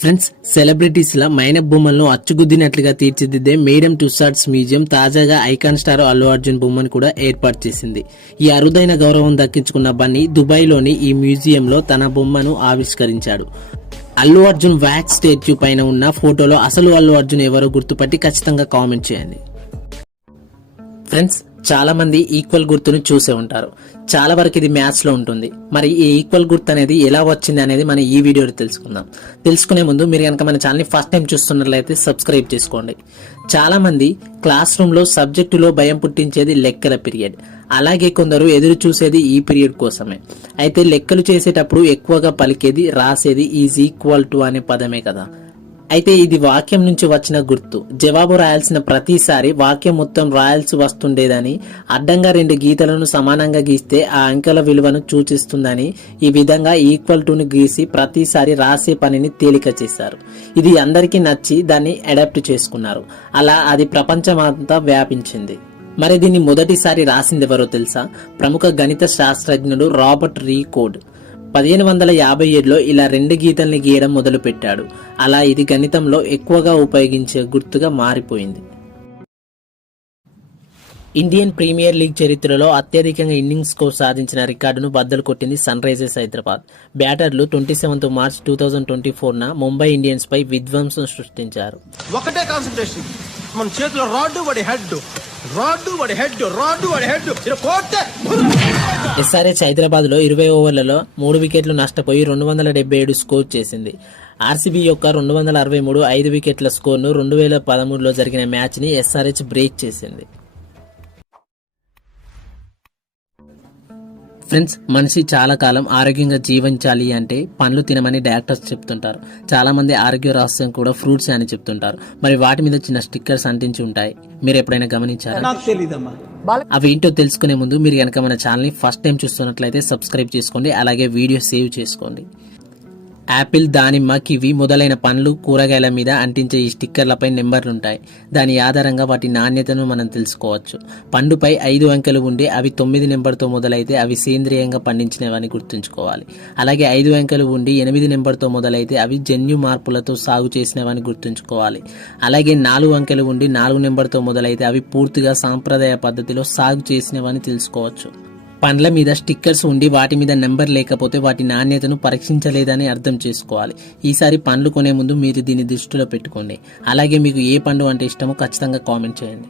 Friends, celebrities ల మైనప్ బొమ్మలను అచ్చుగుద్దినట్లుగా తీర్చిదిద్దే మేడమ్ టుస్సాడ్స్ మ్యూజియం తాజాగా ఐకాన్ స్టార్ అల్లు అర్జున్ బొమ్మను కూడా ఏర్పాటు చేసింది. ఈ అరుదైన గౌరవం దక్కించుకున్న బన్నీ దుబాయ్లోని ఈ మ్యూజియంలో తన బొమ్మను ఆవిష్కరించాడు. అల్లు అర్జున్ వ్యాక్స్ స్టాచ్యూ పైన ఉన్న ఫోటోలో అసలు అల్లు అర్జున్ ఎవరో గుర్తుపట్టి ఖచ్చితంగా కామెంట్ చేయండి. ఫ్రెండ్స్, చాలా మంది ఈక్వల్ గుర్తును చూసే ఉంటారు. చాలా వరకు ఇది మ్యాథ్స్ లో ఉంటుంది. మరి ఈ ఈక్వల్ గుర్తు అనేది ఎలా వచ్చింది అనేది మనం ఈ వీడియోలో తెలుసుకుందాం. తెలుసుకునే ముందు మీరు కనుక మన ఛానల్ ని ఫస్ట్ టైం చూస్తున్నట్లయితే సబ్స్క్రైబ్ చేసుకోండి. చాలా మంది క్లాస్ రూమ్ లో సబ్జెక్టులో భయం పుట్టించేది లెక్కల పీరియడ్. అలాగే కొందరు ఎదురు చూసేది ఈ పీరియడ్ కోసమే. అయితే లెక్కలు చేసేటప్పుడు ఎక్కువగా పలికేది రాసేది ఈజ్ ఈక్వల్ టు అనే పదమే కదా. అయితే ఇది వాక్యం నుంచి వచ్చిన గుర్తు. జవాబు రాయాల్సిన ప్రతిసారి వాక్యం మొత్తం రాయాల్సి వస్తుండేదని, అడ్డంగా 2 గీతలను సమానంగా గీస్తే ఆ అంకెల విలువను సూచిస్తుందని ఈ విధంగా ఈక్వల్ టును గీసి ప్రతిసారి రాసే పనిని తేలిక చేశారు. ఇది అందరికీ నచ్చి దాన్ని అడాప్ట్ చేసుకున్నారు. అలా అది ప్రపంచమంతా వ్యాపించింది. మరి దీన్ని మొదటిసారి రాసిందెవరో తెలుసా? ప్రముఖ గణిత శాస్త్రజ్ఞుడు రాబర్ట్ రీకోడ్ 1557లో ఇలా 2 గీతల్ని గీయడం మొదలు పెట్టాడు. అలా ఇది గణితంలో ఎక్కువగా ఉపయోగించే గుర్తుగా మారిపోయింది. ఇండియన్ ప్రీమియర్ లీగ్ చరిత్రలో అత్యధికంగా ఇన్నింగ్స్ స్కోర్ సాధించిన రికార్డును బద్దలు కొట్టింది సన్ రైజర్స్ హైదరాబాద్. బ్యాటర్లు 27 మార్చ్ 2024న ముంబై ఇండియన్స్ పై విధ్వంసం సృష్టించారు. ఒకటే కాన్సంట్రేషన్, మన చేతిలో రాడ్డు వాడి హెడ్, రాడ్డు వాడి హెడ్, రాడ్డు వాడి హెడ్. ఎస్ఆర్హెచ్ హైదరాబాద్ లో 20 ఓవర్లలో 3 వికెట్లు నష్టపోయి 277 స్కోర్ చేసింది. ఆర్సీబీ యొక్క 263 5 వికెట్ల స్కోర్ ను 2013లో జరిగిన మ్యాచ్ ని ఎస్ఆర్హెచ్ బ్రేక్ చేసింది. ఫ్రెండ్స్, మనిషి చాలా కాలం ఆరోగ్యంగా జీవించాలి అంటే పండ్లు తినమని డాక్టర్స్ చెప్తుంటారు. చాలా మంది ఆరోగ్య రహస్యం కూడా ఫ్రూట్స్ అని చెప్తుంటారు. మరి వాటి మీద చిన్న స్టిక్కర్స్ అంటించి ఉంటాయి. మీరు ఎప్పుడైనా గమనించారా? అవి ఏంటో తెలుసుకునే ముందు మీరు కనుక మన ఛానల్ ని ఫస్ట్ టైం చూస్తున్నట్లయితే సబ్స్క్రైబ్ చేసుకోండి. అలాగే వీడియో సేవ్ చేసుకోండి. యాపిల్, దానిమ్మ, కివి మొదలైన పండ్లు, కూరగాయల మీద అంటించే ఈ స్టిక్కర్లపై నెంబర్లుంటాయి. దాని ఆధారంగా వాటి నాణ్యతను మనం తెలుసుకోవచ్చు. పండుపై 5 అంకెలు ఉండి అవి 9 నెంబర్తో మొదలైతే అవి సేంద్రియంగా పండించినవని గుర్తుంచుకోవాలి. అలాగే 5 అంకెలు ఉండి 8 నెంబర్తో మొదలైతే అవి జన్యు మార్పులతో సాగు చేసినవని గుర్తుంచుకోవాలి. అలాగే 4 అంకెలు ఉండి 4 నెంబర్తో మొదలైతే అవి పూర్తిగా సాంప్రదాయ పద్ధతిలో సాగు చేసినవని తెలుసుకోవచ్చు. పండ్ల మీద స్టిక్కర్స్ ఉండి వాటి మీద నెంబర్ లేకపోతే వాటి నాణ్యతను పరీక్షించలేదని అర్థం చేసుకోవాలి. ఈసారి పండ్లు కొనే ముందు మీరు దీన్ని దృష్టిలో పెట్టుకోండి. అలాగే మీకు ఏ పండు అంటే ఇష్టమో ఖచ్చితంగా కామెంట్ చేయండి.